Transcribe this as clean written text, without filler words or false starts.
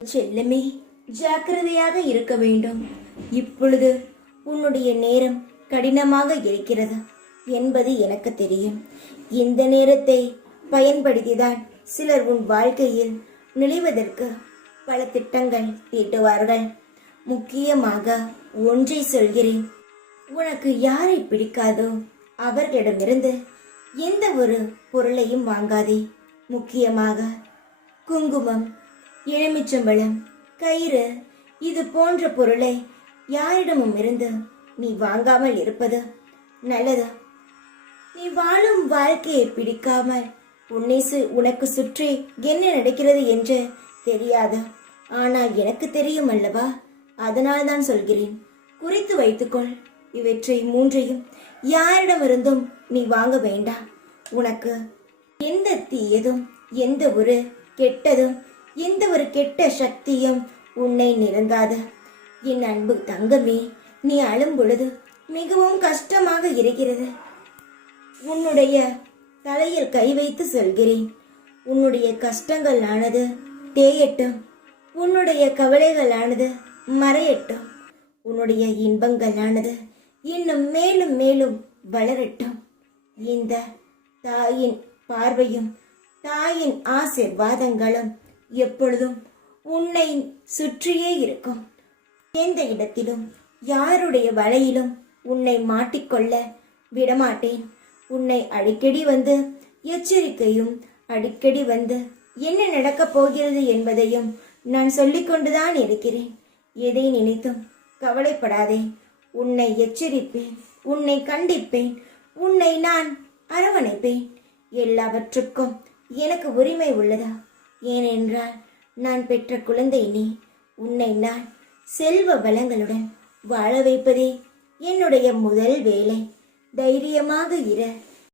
செல்லமே, ஜாக்கிரதையாக இருக்க வேண்டும். இப்பொழுது உன்னுடைய நேரம் கடினமாக இருக்கிறது என்பது எனக்கு தெரியும். இந்த நேரத்தை பயன்படுத்திதான் சிலர் உன் வாழ்க்கையில் நுழைவதற்கு பல திட்டங்கள் தீட்டுவார்கள். முக்கியமாக ஒன்றை சொல்கிறேன், உனக்கு யாரை பிடிக்காதோ அவர்களிடமிருந்து எந்த ஒரு பொருளையும் வாங்காதே. முக்கியமாக குங்குமம், எலுமிச்சம்பழம், கயிறு, இது போன்ற பொருளை யாரிடமும் இருந்து நீ வாங்காமல் இருப்பது நல்லது. நீ வாழும் வாழ்க்கையை பிடிக்காமல் உனக்கு சுற்றி என்ன நடக்கிறது என்று தெரியாது. ஆனால் எனக்கு தெரியும் அல்லவா, அதனால் தான் சொல்கிறேன். குறித்து வைத்துக்கொள். இவற்றை மூன்றையும் யாரிடமிருந்தும் நீ வாங்க வேண்டாம். உனக்கு எந்த தீயதும் எந்த ஒரு கெட்டதும் எந்த ஒரு கெட்ட சக்தியும் உன்னை நெருங்காது. என் அன்பு தங்கமே, நீ அழும் பொழுது மிகவும் கஷ்டமாக இருக்கிறது. உன்னுடைய தலையில் கை வைத்து சொல்கிறேன், உன்னுடைய கஷ்டங்களானது தேயட்டும், உன்னுடைய கவலைகளானது மறையட்டும், உன்னுடைய இன்பங்களானது இன்னும் மேலும் மேலும் வளரட்டும். இந்த தாயின் பார்வையும் தாயின் ஆசீர்வாதங்களும் எப்பொழுதும் உன்னை சுற்றியே இருக்கும். எந்த இடத்திலும் யாருடைய வலையிலும் உன்னை மாட்டிக்கொள்ள விடமாட்டேன். உன்னை அடிக்கடி வந்து எச்சரிக்கையும் அடிக்கடி வந்து என்ன நடக்கப் போகிறது என்பதையும் நான் சொல்லிக்கொண்டுதான் இருக்கிறேன். எதை நினைத்தும் கவலைப்படாதே. உன்னை எச்சரிப்பேன், உன்னை கண்டிப்பேன், உன்னை நான் அரவணைப்பேன். எல்லாவற்றுக்கும் எனக்கு உரிமை உள்ளதா? ஏனென்றால் நான் பெற்ற குழந்தை நீ. உன்னை நான் செல்வ வளங்களுடன் வாழ வைப்பதே என்னுடைய முதல் வேலை. தைரியமாக இரு.